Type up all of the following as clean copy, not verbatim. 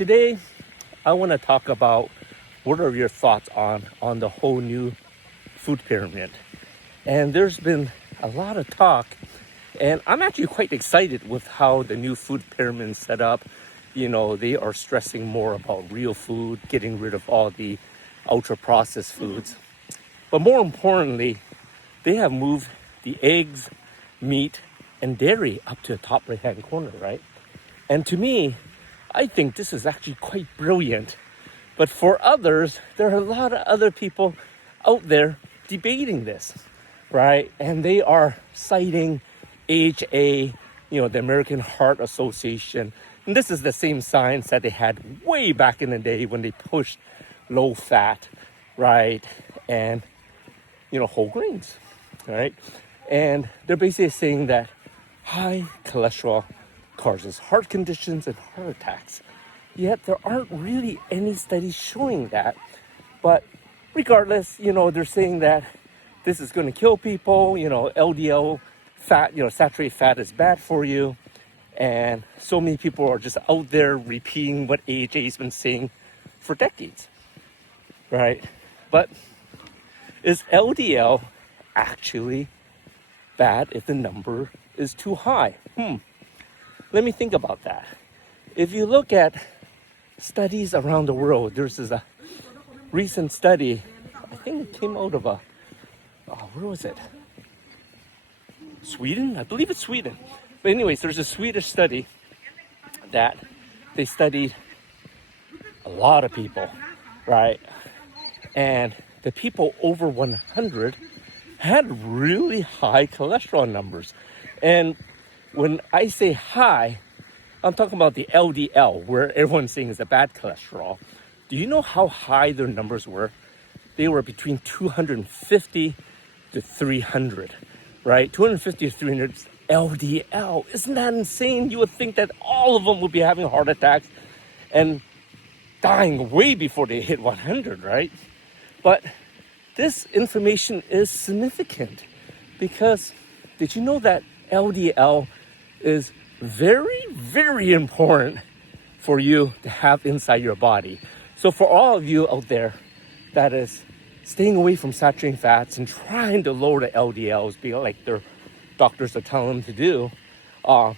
Today, I want to talk about what are your thoughts on the whole new food pyramid. And there's been a lot of talk, and I'm actually quite excited with how the new food pyramid is set up. They are stressing more about real food, getting rid of all the ultra processed foods. But more importantly, they have moved the eggs, meat, and dairy up to the top right hand corner, right? And to me, I think this is actually quite brilliant. But for others, there are a lot of other people out there debating this, right? And they are citing AHA, the American Heart Association. And this is the same science that they had way back in the day when they pushed low fat, right? And, whole grains, right? And they're basically saying that high cholesterol causes heart conditions and heart attacks. Yet there aren't really any studies showing that. But regardless, they're saying that this is going to kill people. LDL fat, saturated fat is bad for you. And so many people are just out there repeating what AHA has been saying for decades, right? But is LDL actually bad if the number is too high? Let me think about that. If you look at studies around the world, there's a recent study, I think it came out of where was it? Sweden? I believe it's Sweden. But anyways, there's a Swedish study that they studied a lot of people, right? And the people over 100 had really high cholesterol numbers. And when I say high, I'm talking about the LDL, where everyone's saying is a bad cholesterol. Do you know how high their numbers were? They were between 250 to 300, right? 250 to 300 LDL. Isn't that insane? You would think that all of them would be having heart attacks and dying way before they hit 100, right? But this information is significant because did you know that LDL is very, very important for you to have inside your body? So for all of you out there that is staying away from saturated fats and trying to lower the LDLs, be like their doctors are telling them to do,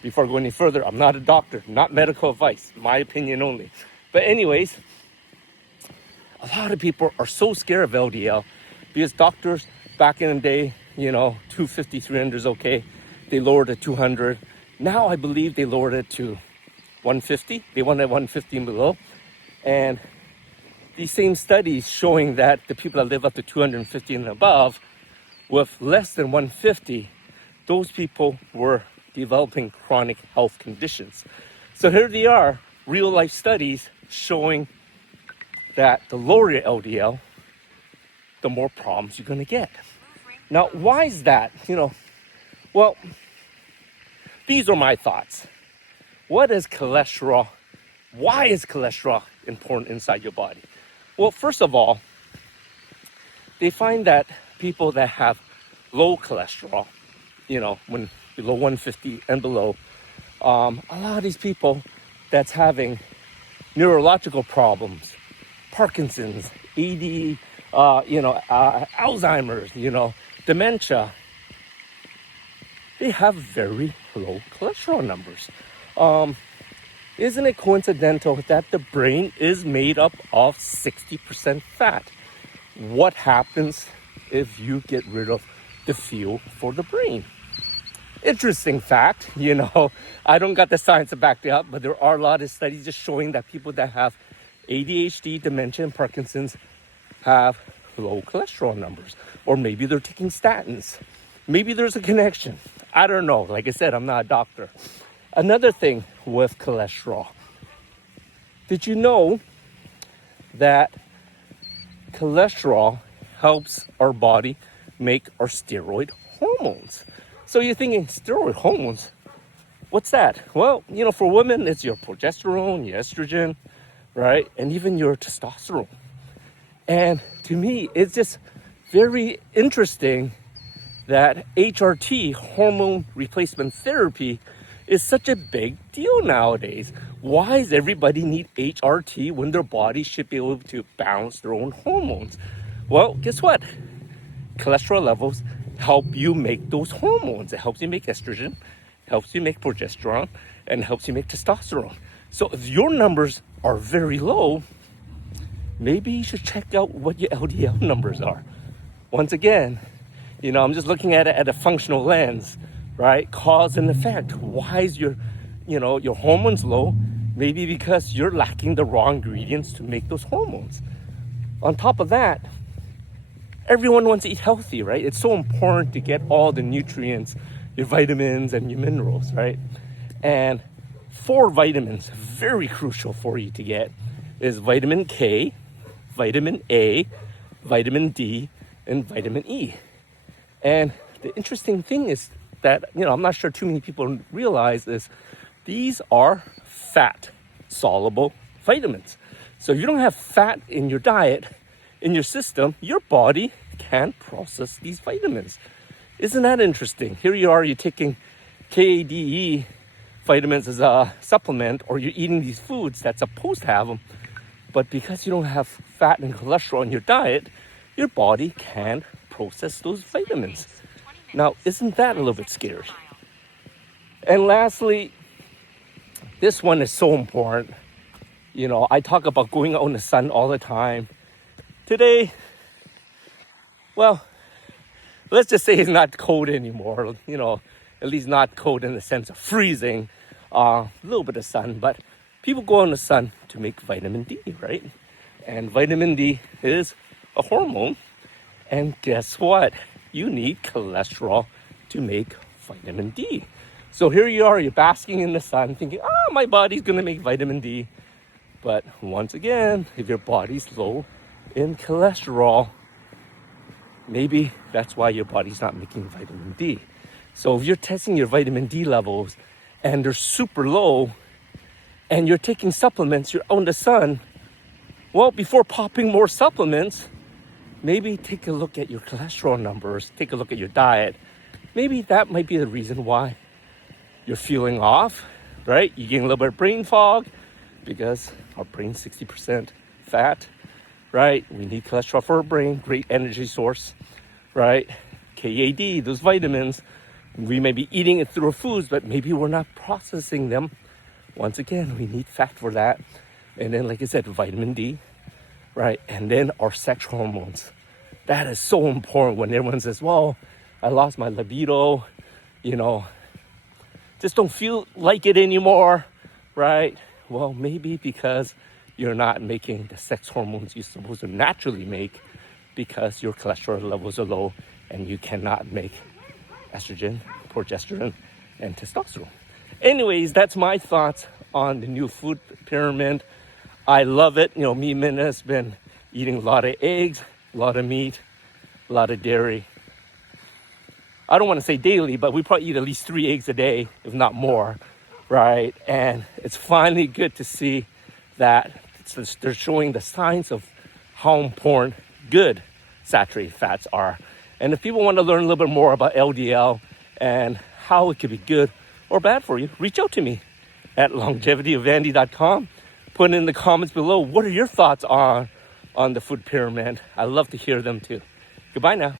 before I go any further, I'm not a doctor, not medical advice, my opinion only. But anyways, a lot of people are so scared of LDL because doctors back in the day, 250, 300 is okay. They lowered it to 200. Now I believe they lowered it to 150. They wanted 150 and below. And these same studies showing that the people that live up to 250 and above with less than 150, those people were developing chronic health conditions. So here they are, real life studies showing that the lower your LDL, the more problems you're going to get. Now, why is that? Well, these are my thoughts. What is cholesterol? Why is cholesterol important inside your body? Well, first of all, they find that people that have low cholesterol, when below 150 and below, a lot of these people that's having neurological problems, Parkinson's, AD, Alzheimer's, dementia, they have very low cholesterol numbers. Isn't it coincidental that the brain is made up of 60% fat? What happens if you get rid of the fuel for the brain? Interesting fact, I don't got the science to back it up, but there are a lot of studies just showing that people that have ADHD, dementia, and Parkinson's have low cholesterol numbers. Or maybe they're taking statins. Maybe there's a connection. I don't know. Like I said, I'm not a doctor. Another thing with cholesterol. Did you know that cholesterol helps our body make our steroid hormones? So you're thinking, steroid hormones? What's that? Well, for women, it's your progesterone, your estrogen, right? And even your testosterone. And to me, it's just very interesting that HRT, hormone replacement therapy, is such a big deal nowadays. Why does everybody need HRT when their body should be able to balance their own hormones? Well, guess what? Cholesterol levels help you make those hormones. It helps you make estrogen, helps you make progesterone, and helps you make testosterone. So if your numbers are very low, maybe you should check out what your LDL numbers are. Once again, I'm just looking at it at a functional lens, right? Cause and effect. Why is your hormones low? Maybe because you're lacking the raw ingredients to make those hormones. On top of that, everyone wants to eat healthy, right? It's so important to get all the nutrients, your vitamins and your minerals, right? And 4 vitamins, very crucial for you to get, is vitamin K, vitamin A, vitamin D, and vitamin E. And the interesting thing is that, I'm not sure too many people realize is these are fat soluble vitamins. So if you don't have fat in your diet, in your system, your body can't process these vitamins. Isn't that interesting? Here you are, you're taking KADE vitamins as a supplement, or you're eating these foods that's supposed to have them, but because you don't have fat and cholesterol in your diet, your body can't process those vitamins. Now, isn't that a little bit scary? And lastly, this one is so important. I talk about going out in the sun all the time. Today, well, let's just say it's not cold anymore, at least not cold in the sense of freezing, a little bit of sun, but people go in the sun to make vitamin D, right? And vitamin D is a hormone. And guess what? You need cholesterol to make vitamin D. So here you are, you're basking in the sun thinking, my body's going to make vitamin D. But once again, if your body's low in cholesterol, maybe that's why your body's not making vitamin D. So if you're testing your vitamin D levels and they're super low and you're taking supplements, you're out in the sun, well, before popping more supplements, maybe take a look at your cholesterol numbers, take a look at your diet. Maybe that might be the reason why you're feeling off, right? You're getting a little bit of brain fog because our brain's 60% fat, right? We need cholesterol for our brain, great energy source, right? KAD, those vitamins, we may be eating it through our foods, but maybe we're not processing them. Once again, we need fat for that. And then, like I said, vitamin D, right? And then our sex hormones. That is so important when everyone says, well, I lost my libido, just don't feel like it anymore, right? Well, maybe because you're not making the sex hormones you're supposed to naturally make because your cholesterol levels are low and you cannot make estrogen, progesterone, and testosterone. Anyways, that's my thoughts on the new food pyramid. I love it. Me and Minna has been eating a lot of eggs, a lot of meat, a lot of dairy. I don't want to say daily, but we probably eat at least 3 eggs a day, if not more, right? And it's finally good to see that they're showing the signs of how important good saturated fats are. And if people want to learn a little bit more about LDL and how it could be good or bad for you, reach out to me at longevityofandy.com. Put in the comments below, what are your thoughts on the food pyramid? I love to hear them too. Goodbye now.